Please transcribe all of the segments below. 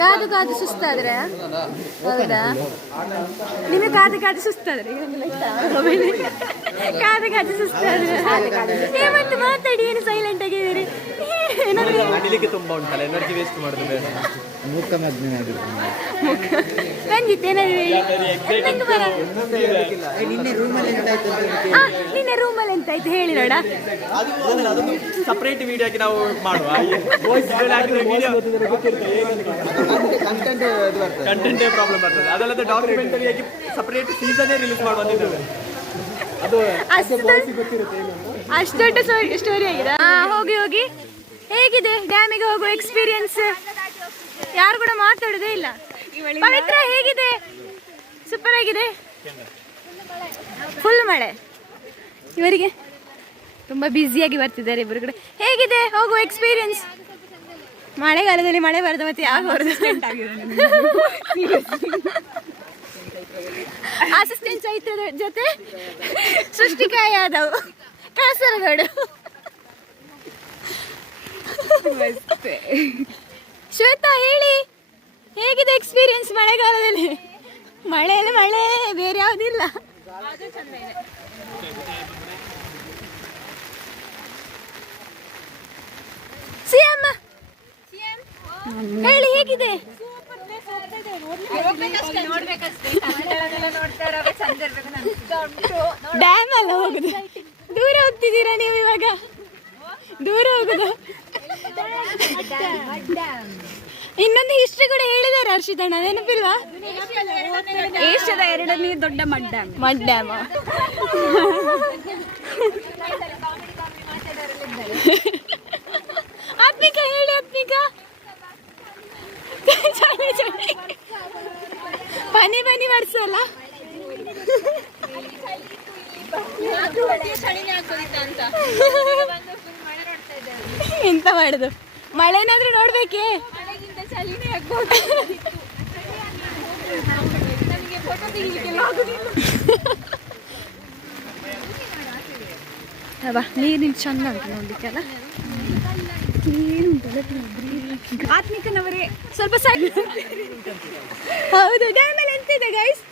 ಕಾದು ಕಾದು ಸುಸ್ತಾದ್ರೆ ಹೌದಾ ನಿಮಗೆ ಕಾದು ಕಾದು ಸುಸ್ತಾದ್ರೆ ಕಾದು ಕಾದು ಸುಸ್ತಾದ್ರೆ ಮತ್ತೆ ಮಾತಾಡಿ ಏನು ಸೈಲೆಂಟ್ ಆಗಿದ್ದೀರಿ ತುಂಬಾ ಉಂಟಲ್ಲ ಎನರ್ಜಿ ವೇಸ್ಟ್ ಮಾಡೋದು ಬೇಡ ರಂಜಿತ್ ನಿನ್ನೆ ರೂಮಲ್ಲಿ ಎಂತಾಯ್ತು ಹೇಳಿ ನೋಡ ಸಪರೇಟ್ ವಿಡಿಯೋಗೆ ನಾವು ಮಾಡುವ ಕಂಟೆಂಟೇ ಪ್ರಾಬ್ಲಮ್ ಬರ್ತದೆ ಅದಲ್ಲದೆ ಡಾಕ್ಯುಮೆಂಟರಿಯಾಗಿ ಸಪರೇಟ್ ಸೀಸನ್ನೇ ರಿಲೀಸ್ ಮಾಡುವಂತಿದ್ದೇವೆ ಅದು ಅಷ್ಟು ದೊಡ್ಡ ಸ್ಟೋರಿ ಆಗಿದೆ. ಹೋಗಿ ಹೋಗಿ ಹೇಗಿದೆ ಡ್ಯಾಮಿಗೆ ಹೋಗುವ ಎಕ್ಸ್ಪೀರಿಯನ್ಸ್? ಯಾರು ಕೂಡ ಮಾತಾಡೋದೇ ಇಲ್ಲ. ಪವಿತ್ರ ಹೇಗಿದೆ? ಸೂಪರ್ ಆಗಿದೆ. ಫುಲ್ ಮಳೆ ಇವರಿಗೆ ತುಂಬಾ ಬ್ಯುಸಿಯಾಗಿ ಬರ್ತಿದ್ದಾರೆ ಇಬ್ಬರು ಕೂಡ. ಹೇಗಿದೆ ಹೋಗುವ ಎಕ್ಸ್ಪೀರಿಯನ್ಸ್? ಮಳೆಗಾಲದಲ್ಲಿ ಮಳೆ ಬರ್ತದೆ ಮತ್ತೆ ಯಾಕೆ ಬರೋದು? ಅಸಿಸ್ಟೆಂಟ್ ಚೈತ್ರದ ಜೊತೆ ಸೃಷ್ಟಿಕಾ ಯಾದವ್ ಕಾಸರಗೋಡು. ಶ್ವೇತಾ ಹೇಳಿ ಹೇಗಿದೆ ಎಕ್ಸ್ಪೀರಿಯನ್ಸ್ ಮಳೆಗಾಲದಲ್ಲಿ? ಮಳೆಯಲ್ಲಿ ಮಳೆ ಬೇರೆ ಯಾವುದಿಲ್ಲ. ಸಿಎಂ ಹೇಳಿ ಹೇಗಿದೆ? ಡ್ಯಾಮ್ ಅಲ್ಲ ಹೋಗುದು, ದೂರ ಹೋಗ್ತಿದ್ದೀರಾ ನೀವು ಇವಾಗ? ದೂರ ಹೋಗುದು. ಇನ್ನೊಂದು ಹಿಸ್ಟ್ರಿ ಕೂಡ ಹೇಳಿದ್ದಾರೆ ಹರ್ಷಿತಣ್ಣ, ನೆನಪಿಲ್ವಾ? ಏಷ್ಯಾದ 2ನೇ ದೊಡ್ಡ ಮಡ್ ಡ್ಯಾಮ್. ಆತ್ಮಿಕಾ ಹೇಳಿ. ಆತ್ಮಿಕಾ ಬನ್ನಿ ಬನ್ನಿ ಬರ್ಸಲ್ಲ. ಎಂತ ಮಾಡುದು? ಮಳೆನಾದ್ರೂ ನೋಡ್ಬೇಕೇ? ನೀರಿನ ಚಂದ ಉಂಟು ನೋಡ್ಲಿಕ್ಕೆಲ್ಲ. ಆತ್ಮಿಕನವರೇ ಸ್ವಲ್ಪ ಸೈಡ್. ಹೌದು, ಡ್ಯಾಮಲ್ಲಿ ಎಂತಿದೆ ಗೈಸ್?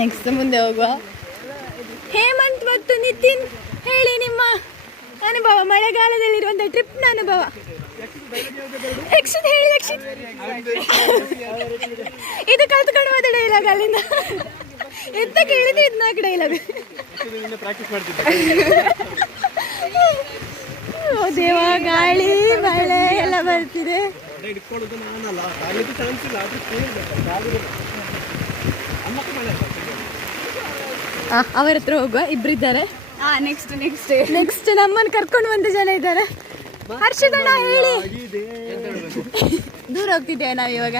ನೆಕ್ಸ್ಟ್ ಮುಂದೆ ಹೋಗುವ. ಹೇಮಂತ್ ಮತ್ತು ನಿತಿನ್ ಹೇಳಿ ನಿಮ್ಮ ಅನುಭವ, ಮಳೆಗಾಲದಲ್ಲಿರುವಂಥ ಟ್ರಿಪ್ನ ಅನುಭವ. ಯಕ್ಷಿತ್ ಹೇಳಿ. ಯಕ್ಷಿತ್ ಇದು ಕಲ್ತ್ಕೊಂಡು ಹೋದ ಡೈಲಾಗ್ ಅಲ್ಲಿಂದ ಎಂತ ಕೇಳಿದ್ರೆ ಇದು 4 ಡೈಲಾಗ್. ಓ ದೇವ, ಗಾಳಿ ಮಳೆ ಎಲ್ಲ ಬರ್ತಿದೆ. ಅವರ ಹತ್ರ ಹೋಗುವ, ಇಬ್ಬರಿದ್ದಾರೆ. ನೆಕ್ಸ್ಟ್ ನಮ್ಮನ್ನು ಕರ್ಕೊಂಡು ಬಂದ ಜನ ಇದ್ದಾರೆ. ಹರ್ಷದಣ್ಣ ಹೇಳಿ. ದೂರ ಹೋಗ್ತಿದ್ದೇವೆ ನಾವು ಇವಾಗ.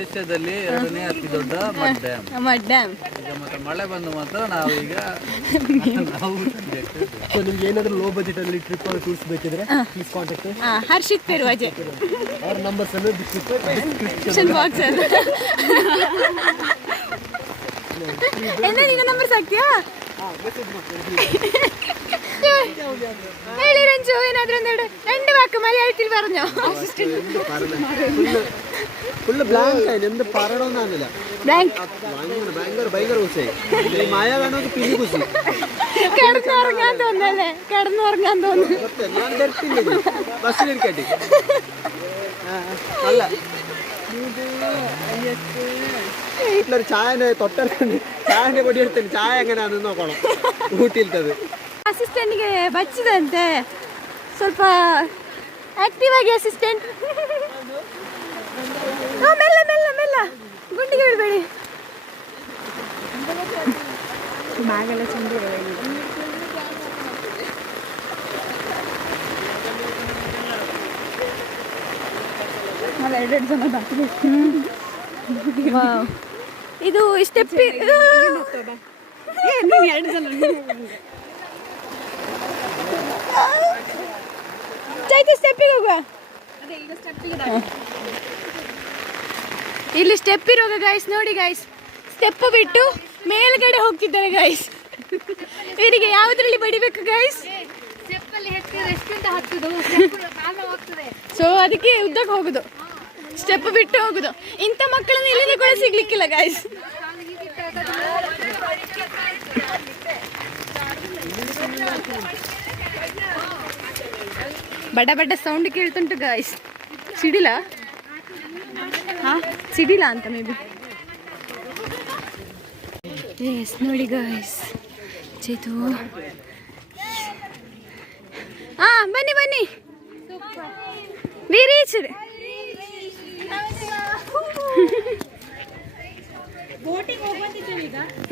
ಏಷ್ಯಾದಲ್ಲಿ 2ನೇ ಅತಿ ದೊಡ್ಡ ಮಡ್ ಡ್ಯಾಮ್. ಮತ್ತೆ ಮಳೆ ಬಂದು ಮಾತ್ರ ನಾವೀಗ ನಿಮ್ಗೆ ಏನಾದರೂ ಲೋ ಬಜೆಟ್ ಅಲ್ಲಿ ಟ್ರಿಪ್ ಟೂರ್ಸ್ ಬೇಕಿದ್ರೆ ಪ್ಲೀಸ್ ಕಾಂಟ್ಯಾಕ್ಟ್ ಹರ್ಷಿತ್ ಪೆರುವಾಜೆ. ಅವ್ರ ನಂಬರ್ಸ್ ಅನ್ನು ಡಿಸ್ಕ್ರಿಪ್ಷನ್ ಬಾಕ್ಸ್ ಅಲ್ಲಿ. ನಿನ್ನ ನಂಬರ್ ಸಾಕ್ತಿಯಾ? ಹೇಳಿ ರಂಜು, ಏನಾದ್ರೂ 2 വാക്ക് മലയാളത്തിൽ പറഞ്ഞോ. ഫുള്ള് ബ്ലാങ്ക് ആയി, എന്ത് പറയണമെന്നാണില്ല. ഭയങ്കര ഖുഷി. മഴ കാണുന്നത് പിന്നെ ഖുഷി. കിടന്നുറങ്ങാൻ തോന്നല്ലേ? കിടന്നുറങ്ങാൻ തോന്നുന്നു. ഞാൻ ധരിച്ചില്ലേ ബസ്സിലിരിക്കട്ടെ. അല്ല വീട്ടിലൊരു ചായന്റെ തൊട്ടടുത്തുണ്ട്. ചായന്റെ പൊടി എടുത്തിന് ചായ എങ്ങനെയാണെന്ന് ನೋಡೋಣ ಊಟಿಲ್ತದೆ. ಅಸಿಸ್ಟೆಂಟ್ಗೆ ಬಚ್ಚಿದಂತೆ, ಸ್ವಲ್ಪ ಆಕ್ಟಿವ್ ಆಗಿ ಅಸಿಸ್ಟೆಂಟ್. ಮೆಲ್ಲ ಮೆಲ್ಲ ಮೆಲ್ಲ, ಗುಂಡಿಗೆ ಬಿಡಬೇಡಿ. ಬ್ಯಾಗೆಲ್ಲ ಚಂದ ಎರಡು ಜನ ಬಾಕಿ. ಇದು ಸ್ಟೆಪ್ 2 ಜನ. ಚೈತಿ ಸ್ಟೆಪ್ಪಿಗೆ ಹೋಗುವ. ಇಲ್ಲಿ ಸ್ಟೆಪ್ ಇರುವಾಗ ಗಾಯ್ಸ್ ನೋಡಿ ಗಾಯ್ಸ್, ಸ್ಟೆಪ್ ಬಿಟ್ಟು ಮೇಲ್ಗಡೆ ಹೋಗ್ತಿದ್ದಾರೆ ಗಾಯ್ಸ್. ಇವರಿಗೆ ಯಾವ್ದ್ರಲ್ಲಿ ಬಡಿಬೇಕು ಗಾಯ್ಸ್? ಸೊ ಅದಕ್ಕೆ ಉದ್ದಕ್ಕೆ ಹೋಗುದು, ಸ್ಟೆಪ್ ಬಿಟ್ಟು ಹೋಗುದು. ಇಂಥ ಮಕ್ಕಳನ್ನ ಇಲ್ಲಿಂದ ಕೂಡ ಸಿಗ್ಲಿಕ್ಕಿಲ್ಲ ಗಾಯ್ಸ್. ಬಡ ಬಡ ಸೌಂಡ್ ಕೇಳ್ತುಂಟು ಗಾಯ್ಸ್. ಸಿಡಿಲ ಸಿಡಿಲ ಅಂತ ಮೇ ಬಿ. ಎಸ್ ನೋಡಿ ಗಾಯ್ಸ್, ಚೇತು ಬನ್ನಿ ಬನ್ನಿ, ವಿ ರೀಚ್ಡ್.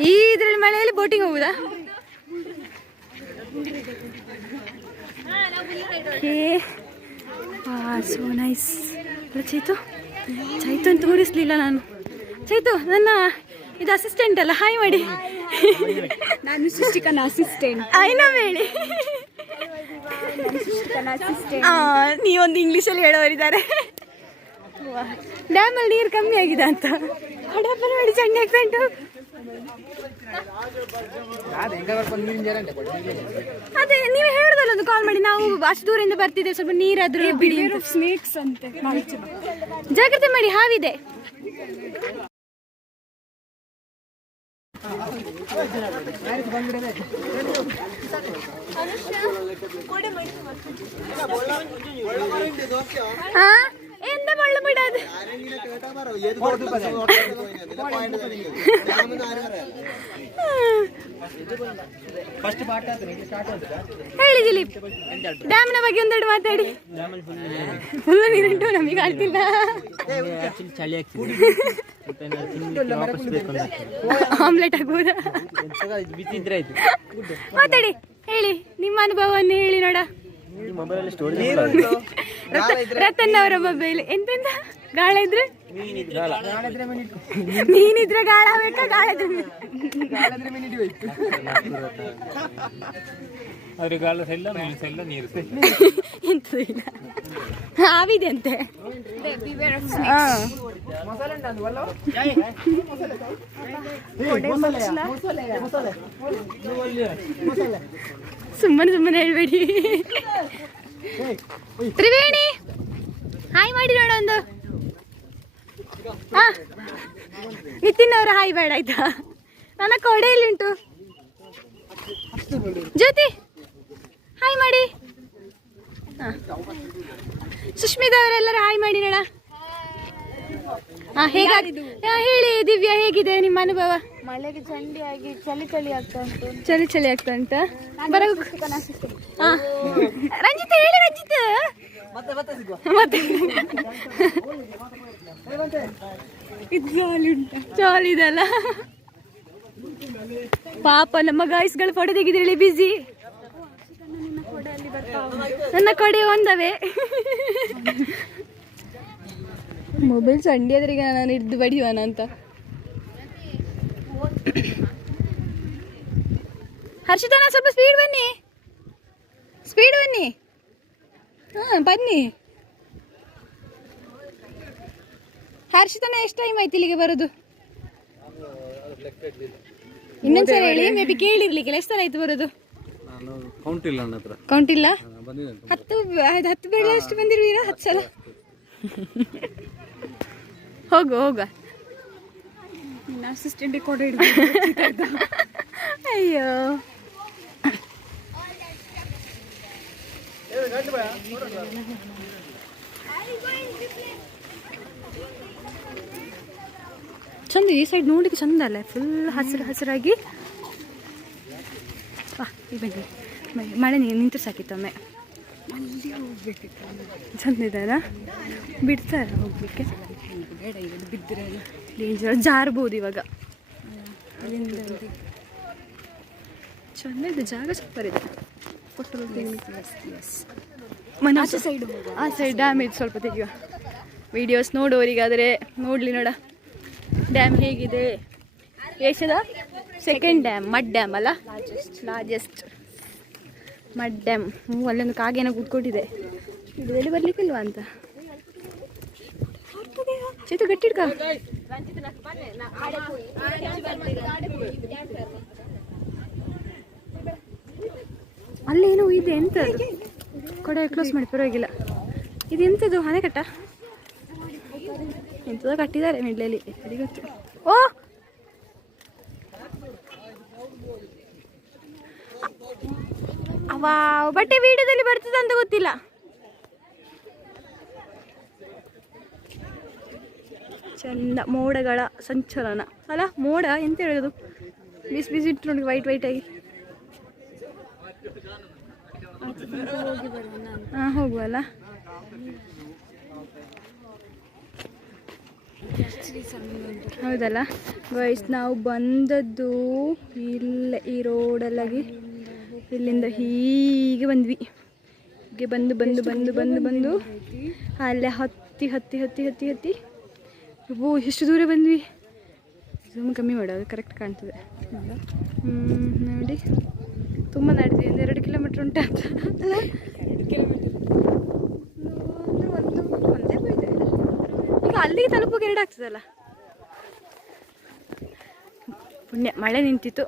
ಈ ಇದ್ರಲ್ಲಿ ಮಳೆಯಲ್ಲಿ ಬೋಟಿಂಗ್ ಹೋಗುದಾ? So nice. ಚೈತು ಚೈತು ಅಂತ ತೋರಿಸ್ಲಿಲ್ಲ ನಾನು. ಚೈತು ನನ್ನ ಇದು ಅಸಿಸ್ಟೆಂಟ್ ಅಲ್ಲ, ಹಾಯ್ ಮಾಡಿ. ನಾನು ಸೃಷ್ಟಿಕನ ಅಸಿಸ್ಟೆಂಟ್. ಆಯ್ನ ಹೇಳಿ. ನೀವೊಂದು ಇಂಗ್ಲೀಷಲ್ಲಿ ಹೇಳೋರಿದ್ದಾರೆ. ಡ್ಯಾಮಲ್ಲಿ ನೀರು ಕಮ್ಮಿ ಆಗಿದೆ ಅಂತ ಹಡಪ್ಪ ನೋಡಿ, ಚಂಡಿ ಆಗ್ತಂಟು. ಅದೇ ನೀವು ಹೇಳಿದಲ್ಲ ಒಂದು ಕಾಲ್ ಮಾಡಿ, ನಾವು ಅಷ್ಟು ದೂರದಿಂದ ಬರ್ತಿದ್ದೇವೆ, ಸ್ವಲ್ಪ ನೀರಾದ್ರೂ ಬಿಡಿ. ಸ್ನೇಕ್ಸ್ ಅಂತೆ, ಜಾಗ್ರತೆ ಮಾಡಿ, ಹಾವಿದೆ. ಎಂತ ಮಳ್ಳು ಬಿಡೋದು? ಹೇಳಿ ದಿಲೀಪ್, ಡ್ಯಾಮ್ನ ಬಗ್ಗೆ ಒಂದೆರಡು ಮಾತಾಡಿ. ಫುಲ್ ನೀರುಂಟು, ನಮಗೆ ಆಗ್ತಿಲ್ಲ. ಆಮ್ಲೆಟ್ ಆಗ್ಬೋದಾ? ಮಾತಾಡಿ, ಹೇಳಿ ನಿಮ್ಮ ಅನುಭವವನ್ನು ಹೇಳಿ ನೋಡ. ರತನ್ ಅವರ ಮೊಬೈಲ್ ಎಂತೆಂತ ಗಾಳ ಇದ್ರೆ ನೀನಿದ್ರೆ ಗಾಳ ಬೇಕಾ? ಗಾಳ ಇದ್ರೆ ಎಂತ ಇಲ್ಲ, ಆವಿದೆ ಅಂತೆ. ಸುಮ್ಮನೆ ಹೇಳ್ಬೇಡಿ. ತ್ರಿವೇಣಿ ಹಾಯ್ ಮಾಡಿ ನೋಡ ಒಂದು. ನಿತಿನ್ ಅವರ ಹಾಯ್ ಬೇಡ ಆಯ್ತಾ? ನನ್ನ ಕೊಡೆಯಲ್ಲಿ ಉಂಟು. ಜ್ಯೋತಿ ಹಾಯ್ ಮಾಡಿ. ಸುಷ್ಮಿತಾ ಅವರೆಲ್ಲರೂ ಹಾಯ್ ಮಾಡಿ ನೋಡ. ಹೇಳಿ ದಿವ್ಯಾ, ಹೇಗಿದೆ ನಿಮ್ಮ ಅನುಭವ? ಮಳೆಗೆ ಚಂಡಿಯಾಗಿ ಚಳಿ ಆಗ್ತಾ ಉಂಟು. ಚಳಿ ಆಗ್ತಾ ಉಂಟಾ? ರಂಜಿತ್ ಹೇಳಿ, ರಂಜಿತ್ ಮತ್ತೆ ಜಾಲಿ ಇದಲ್ಲ. ಪಾಪ ನಮ್ಮ ಗಾಯ್ಸ್ಗಳು ಫೋಟೋ ತೆಗೆದ್ರಲ್ಲಿ ಬಿಸಿ. ನನ್ನ ಕೊಡೆ ಒಂದವೇ ಮೊಬೈಲ್ ಸಂಡಿ ಆದ್ರೀಗ ನಾನು ಹಿಡ್ದು ಬಡಿಯುವನ ಅಂತ. ಹರ್ಷಿತನ ಸ್ವಲ್ಪ ಸ್ಪೀಡ್ ಬನ್ನಿ, ಸ್ಪೀಡ್ ಬನ್ನಿ. ಬನ್ನಿ ಹರ್ಷಿತನ. ಎಷ್ಟು ಟೈಮ್ ಆಯ್ತು ಇಲ್ಲಿಗೆ ಬರೋದು? ಇನ್ನೊಂದ್ಸಲ ಹೇಳಿ, ಮೇ ಬಿ ಕೇಳಿರ್ಲಿಕ್ಕಿಲ್ಲ. ಎಷ್ಟು ಸಲ ಆಯ್ತು ಬರೋದು? ಕೌಂಟ್ ಇಲ್ಲ. 10 ಬೇಡ ಎಷ್ಟು ಬಂದಿರುವೀರ? 10 ಸಲ. ಹೋಗ ಅಸಿಸ್ಟೆಂಟ್ ಕೊಡ. ಅಯ್ಯೋ ಚಂದ, ಈ ಸೈಡ್ ನೋಡ್ಲಿಕ್ಕೆ ಚಂದ ಅಲ್ಲ? ಫುಲ್ ಹಸಿರಾಗಿ. ಬನ್ನಿ, ಮಳೆ ನಿಂತು ಸಾಕಿತ್ತೊಮ್ಮೆ. ಚಂದ ಇದ್ದಾರ, ಬಿಡ್ತಾರ ಹೋಗ್ಲಿಕ್ಕೆ? ಬಿದ್ದರೆ ಡೇಂಜರ್, ಜಾರ್ಬೋದು ಇವಾಗ. ಚಂದ ಇದೆ ಜಾಗ, ಸೂಪರ್ ಇದೆ. ಆ ಸೈಡ್ ಡ್ಯಾಮ್ ಇದೆ, ಸ್ವಲ್ಪ ತೆಗೆಯುವ. ವಿಡಿಯೋಸ್ ನೋಡೋರಿಗಾದರೆ ನೋಡಲಿ ನೋಡ ಡ್ಯಾಮ್ ಹೇಗಿದೆ. ಏಷ್ಯಾದ ಸೆಕೆಂಡ್ ಡ್ಯಾಮ್, ಮಡ್ ಡ್ಯಾಮ್ ಅಲ್ಲ, ಲಾರ್ಜೆಸ್ಟ್ ಮಡ್ ಡ್ಯಾಮ್. ಅಲ್ಲೊಂದು ಕಾಗೇನ ಕೂತ್ಕೊಟ್ಟಿದೆ, ಇದರಲ್ಲಿ ಬರ್ಲಿಕ್ಕಿಲ್ವಾ ಅಂತ. ಚೇತು ಗಟ್ಟಿ ಹಿಡ್ಕ. ಅಲ್ಲೇನೋ ಇದೆ, ಎಂತ ಅದು? ಕೊಡೆ ಕ್ಲೋಸ್ ಮಾಡಿ, ಪರವಾಗಿಲ್ಲ. ಇದು ಎಂಥದ್ದು? ಆನೆಕಟ್ಟ ಎಂಥದೋ ಕಟ್ಟಿದ್ದಾರೆ ಮಿಡ್ಲಲ್ಲಿ, ಅದು ಗೊತ್ತು. ಓ ಅವಾ, ಬಟ್ಟೆ ವಿಡಿಯೋದಲ್ಲಿ ಬರ್ತದೆ ಅಂತ ಗೊತ್ತಿಲ್ಲ. ಚಂದ ಮೋಡಗಳ ಸಂಚಲನ ಅಲ್ಲ, ಮೋಡ ಎಂತ ಹೇಳೋದು, ಬಿಸಿ ಬಿಸಿ ಇಟ್ಟು ನೋಡಿ, ವೈಟ್ ವೈಟ್ ಆಗಿ. ಹಾಂ, ಹೋಗುವಲ್ಲ. ಹೌದಲ್ಲ ಗೈಸ್, ನಾವು ಬಂದದ್ದು ಇಲ್ಲ ಈ ರೋಡಲ್ಲಾಗಿ, ಇಲ್ಲಿಂದ ಹೀಗೆ ಬಂದ್ವಿ. ಹೀಗೆ ಬಂದು ಬಂದು ಬಂದು ಬಂದು ಬಂದು ಅಲ್ಲೇ ಹತ್ತಿ ಹತ್ತಿ ಹತ್ತಿ ಹತ್ತಿ ಹತ್ತಿ ಓ ಎಷ್ಟು ದೂರ ಬಂದ್ವಿ. ಝೂಮ್ ಕಮ್ಮಿ ಮಾಡೋದು, ಕರೆಕ್ಟ್ ಕಾಣ್ತದೆ. ನೋಡಿ, ತುಂಬ ನಡೆದ್ವಿ, ಒಂದು 2 ಕಿಲೋಮೀಟ್ರ್ ಉಂಟು ಅಂತ. ಒಂದೇ ಹೋಯ್ತು, ಈಗ ಅಲ್ಲಿಗೆ ತಲುಪೋಕೆ 2 ಆಗ್ತದಲ್ಲ. ಪುಣ್ಯ ಮಳೆ ನಿಂತಿತ್ತು.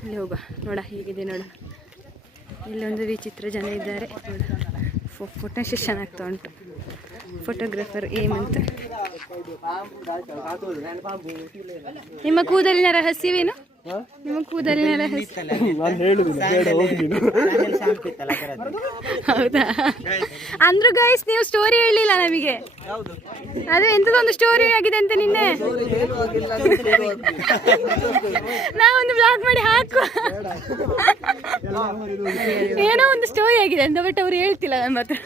ಅಲ್ಲಿ ಹೋಗುವ, ನೋಡ ಹೀಗಿದೆ ನೋಡು. ಇಲ್ಲೊಂದು ವಿಚಿತ್ರ ಜನ ಇದ್ದಾರೆ ನೋಡ. ಫೋಟೋ ಸೆಷನ್ ಆಗ್ತಾ ಉಂಟು. ಫೋಟೋಗ್ರಾಫರ್ ಏಮಂತ. ನಿಮ್ಮ ಕೂದಲಿನ ರಹಸ್ಯವೇನು? ನಿಮ್ಮ ಕೂದಲಿನ ರಹಸ್ಯ ಹೌದಾ? ಅಂದ್ರು ಗೈಸ್, ನೀವು ಸ್ಟೋರಿ ಹೇಳಿಲ್ಲ ನಮಗೆ. ಅದು ಎಂಥದೊಂದು ಸ್ಟೋರಿ ಆಗಿದೆ ಅಂತ ನಿನ್ನೆ ನಾವೊಂದು ಬ್ಲಾಗ್ ಮಾಡಿ ಹಾಕುವ. ಏನೋ ಒಂದು ಸ್ಟೋರಿ ಆಗಿದೆ ಅಂತ, ಬಟ್ ಅವ್ರು ಹೇಳ್ತಿಲ್ಲ ನಮ್ಮ ಹತ್ರ.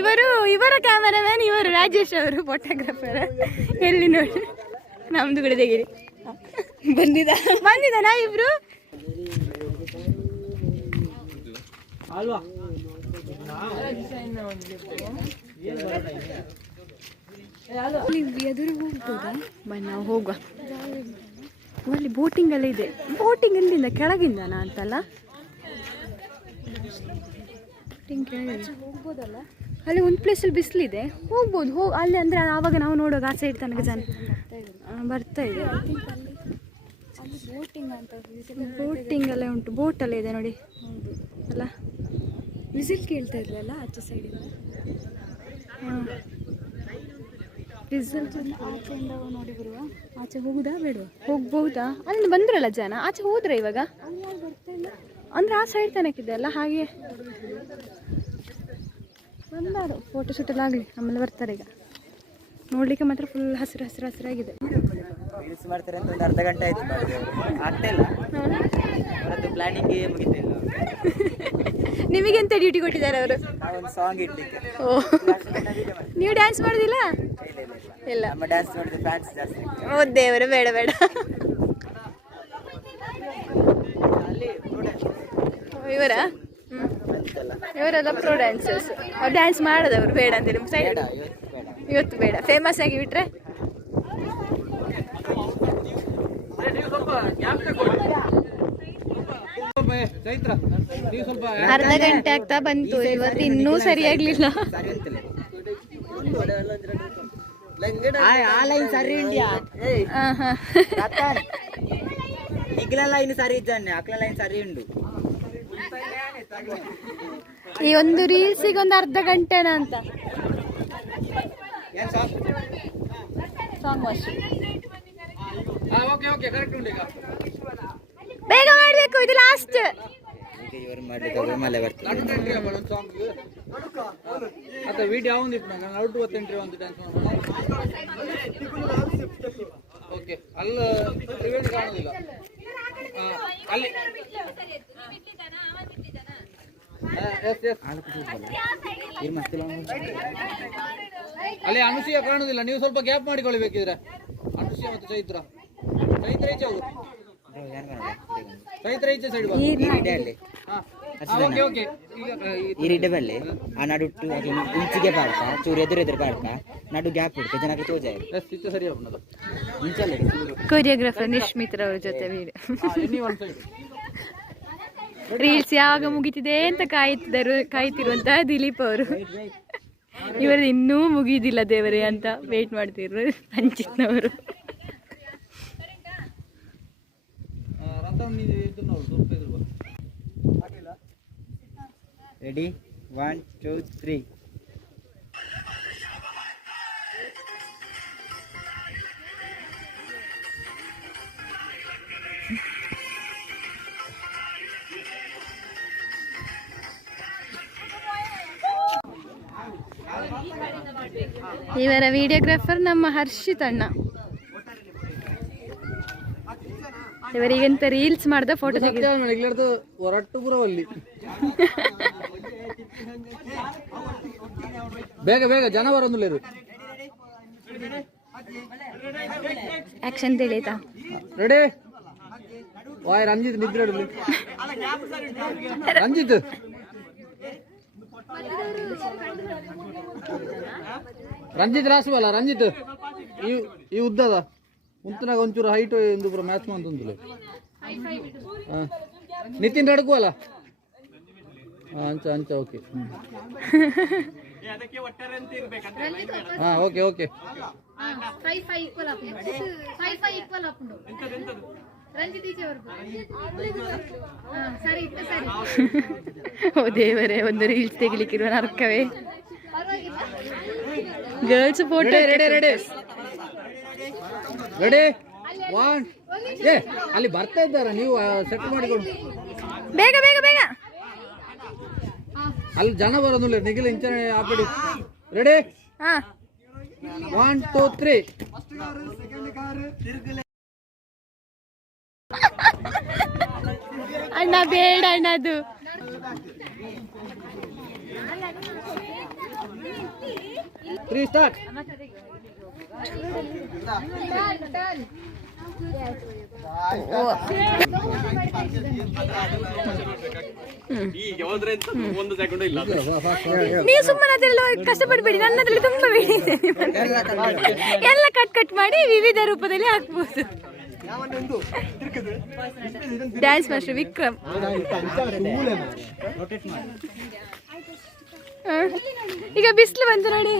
ಇವರ ಕ್ಯಾಮರಾಮ್ಯಾನ್ ಇವರು, ರಾಜೇಶ್ ಅವರು ಫೋಟೋಗ್ರಾಫರ್. ಎಲ್ಲಿ ನೋಡಿ, ನಮ್ದು ಕೂಡ ತೆಗೀರಿ. ಬಂದಿದ್ದಾನಾ ಇಬ್ರು? ನಾವು ಹೋಗುವ. ಅಲ್ಲಿ ಬೋಟಿಂಗ್ ಎಲ್ಲ ಇದೆ. ಬೋಟಿಂಗ್ ಎಲ್ಲಿಂದ? ಕೆಳಗಿಂದನಾ ಅಂತಲ್ಲ? ಹೋಗ್ಬೋದಲ್ಲ. ಅಲ್ಲಿ ಒಂದು ಪ್ಲೇಸಲ್ಲಿ ಬಿಸಿಲಿದೆ, ಹೋಗ್ಬೋದು. ಅಲ್ಲಿ ಅಂದರೆ ಆವಾಗ ನಾವು ನೋಡುವಾಗ ಆ ಸೈಡ್ ತನಕ ಜನ ಬರ್ತಾ ಇದೆ. ಬೋಟಿಂಗ್ ಎಲ್ಲ ಉಂಟು, ಬೋಟೆಲ್ಲ ಇದೆ ನೋಡಿ ಅಲ್ಲ. ವಿಸಿಲ್ ಕೇಳ್ತಾ ಇದ್ರಲ್ಲ ಆಚೆ ಸೈಡಿಂದ. ಹಾಂ, ವಿಸಿಲ್ ಆಚೆಯಿಂದ ನೋಡಿ ಬರುವ. ಆಚೆ ಹೋಗುದಾ ಬೇಡ? ಹೋಗ್ಬಹುದಾ? ಅಲ್ಲಿ ಬಂದ್ರಲ್ಲ ಜನ, ಆಚೆ ಹೋದ್ರೆ ಇವಾಗ ಅಂದ್ರೆ ಆ ಸೈಡ್ ತನಕಿದೆ ಅಲ್ಲ, ಹಾಗೆ ಬಂದಾರು. ಫೋಟೋ ಶೂಟ್ ಎಲ್ಲ ಆಗಲಿ, ಆಮೇಲೆ ಬರ್ತಾರೆ. ಈಗ ನೋಡ್ಲಿಕ್ಕೆ ಮಾತ್ರ ಫುಲ್ ಹಸಿರು ಹಸಿರು ಹಸಿರಾಗಿದೆ. ಮಾಡ್ತಾರೆ ಅಂತ ಒಂದು ಅರ್ಧ ಗಂಟೆ ಆಯ್ತು, ಆಗ್ತಾ ಇಲ್ಲ. ಅವರದ್ದು ಪ್ಲಾನಿಂಗ್ ಮುಗಿತಿಲ್ಲ. ನಿಮಗೆಂತ ಡ್ಯೂಟಿ ಕೊಟ್ಟಿದ್ದಾರೆ ಅವರು? ಒಂದು ಸಾಂಗ್ ಇಡ್ಲಿಕ್ಕೆ. ಓ, ನೀವು ಡ್ಯಾನ್ಸ್ ಮಾಡೋದಿಲ್ಲ? ಇಲ್ಲ, ನಮ್ಮ ಡ್ಯಾನ್ಸ್ ನೋಡಿದ್ರೆ ಫ್ಯಾನ್ಸ್ ಜಾಸ್ತಿ. ಓ ದೇವರೇ, ಬೇಡ ಬೇಡ. ಇವರ ಇವರೆಲ್ಲ ಪ್ರೋ ಡ್ಯಾನ್ಸರ್ಸ್. ಅವ್ರು ಡ್ಯಾನ್ಸ್ ಮಾಡೋದವ್ರು ಬೇಡ ಅಂತ ನಿಮ್ಮ ಸೈಡ್? ಇವತ್ತು ಬೇಡ, ಫೇಮಸ್ ಆಗಿ ಬಿಟ್ರೆ. ಅರ್ಧ ಗಂಟೆ ಆಗ್ತಾ ಬಂತು, ಇವತ್ತು ಇನ್ನೂ ಸರಿಯಾಗ್ಲಿಲ್ಲ. ಆ ಲೈನ್ ಸರಿ ಉಂಟ್ಯಾ? ಇಗ್ಲ ಲೈನ್ ಸರಿ ಇದ್ದಾನೆ, ಅಕ್ಲ ಲೈನ್ ಸರಿ ಉಂಟು. ಈ ಒಂದು ರೀಲ್ಸಿಗೆ ಒಂದು ಅರ್ಧ ಗಂಟೆನ ಅಂತ ಸಾಂಗ್ ವಾಶ್. ಬೇಗ ಮಾಡ್ಬೇಕು, ಇದು ಲಾಸ್ಟ್. ಇವರು ಮಾಡ್ಲಿಕ್ಕೆ ಮಳೆ ಬರ್ತದೆ. ವಿಡಿಯೋ ಓಕೆ, ಅಲ್ಲ ಕಾಣೋದಿಲ್ಲ ಅಲ್ಲಿ. ಅಲ್ಲಿ ಅನುಸೂಯ ಕಾಣುದಿಲ್ಲ, ನೀವು ಸ್ವಲ್ಪ ಗ್ಯಾಪ್ ಮಾಡಿಕೊಳ್ಬೇಕಿದ್ರೆ. ಅನುಸೂಯ ಮತ್ತು ಚೈತ್ರ ಈಚೆ ಹೋಗುದು. ಚೈತ್ರ ಈಚೆ ಸೈಡ್ ಈ ಬಲ್ಲಿ ಆ ನಡು ಇಂಚಿಗೆ ಪಾಡ್ಕ ಚೂರು ಎದುರು ಪಾಡ್ಕ ನಡು ಗ್ಯಾಪ್ ಇಡ್ಕ ಜನಕ್ಕೆ ತೋಜಾಯ ಸರಿ. ಕೊರಿಯೋಗ್ರಾಫರ್ ನಿಶ್ಮಿತ್ ಅವ್ರ ಜೊತೆ ರೀಲ್ಸ್ ಯಾವಾಗ ಮುಗಿತಿದೆ ಅಂತ ಕಾಯ್ತಿರುವಂತಹ ದಿಲೀಪ್ ಅವರು. ಇವರದ್ದು ಇನ್ನೂ ಮುಗಿದಿಲ್ಲ ದೇವರೇ ಅಂತ ವೇಟ್ ಮಾಡ್ತಿದ್ರು ಅಂಚಿತ್ನವರು. ರೆಡಿ 1 2 3. ಇವರ ವಿಡಿಯೋಗ್ರಾಫರ್ ನಮ್ಮ ಹರ್ಷಿತ್ ಅಣ್ಣ. ಇವರಿಗಂತ ರೀಲ್ಸ್ ಮಾಡ್ದ ಫೋಟೋ ತೆಗೆದು ಹೊರಟು ಪುರವಲ್ಲಿ ಬೇಗ ಬೇಗ ಜನ ಬರೋದಿಲ್ಲ. ಆಕ್ಷನ್ ತಿಳಿತಾ ರೆಡಿ ವಾಯ್ ರಂಜಿತ್ ನಿದ್ರೆ ರಂಜಿತ್ ರಂಜಿತ್ ರಾಸುವಲ್ಲ ರಂಜಿತ್ ಈ ಉದ್ದದ ಉಂತನಾಗ ಒಂಚೂರು ಹೈಟ್ ಎಂದು ಪುರ ಮ್ಯಾಚ್ ಮಂತಂದಿಲ್ಲ. ನಿತಿನ್ ರಡ್ಕು ಅಲ್ಲ ಅಂಚ ಅಂಚ ಓಕೆ. ಓಕೆ ಓಕೆ ಓ ದೇವರೇ, ಒಂದು ರೀಲ್ಸ್ ತೆಗಿಲಿಕ್ಕಿರುವ ನರ್ಕವೇ. Girls photo ready ready ready 1. ಏ ಅಲ್ಲಿ ಬರ್ತಾ ಇದ್ದಾರ, ನೀವು ಸೆಟ್ ಮಾಡಿಕೊಂಡು ಬೇಗ ಬೇಗ ಬೇಗ. ಅಲ್ಲಿ ಜನ ಬರೋದಿಲ್ಲ, ನಿಖಿಲ್ ಇಂಚನೆ ಆಪಡಿ. ರೆಡಿ 1 2 3. ಅಣ್ಣ ಬೇಡ ಅಣ್ಣದು. Three start. ನೀವು ಸುಮ್ಮನೆ ಅದೆಲ್ಲ ಕಷ್ಟಪಡಬೇಡಿ, ನನ್ನದ್ರಲ್ಲಿ ತುಂಬಾ ಬೇಡಿ ಇದೆ. ಎಲ್ಲ ಕಟ್ ಕಟ್ ಮಾಡಿ ವಿವಿಧ ರೂಪದಲ್ಲಿ ಹಾಕ್ಬಹುದು. Dance master Vikram. ಈಗ ಬಿಸಿಲು ಬಂತು ನೋಡಿ.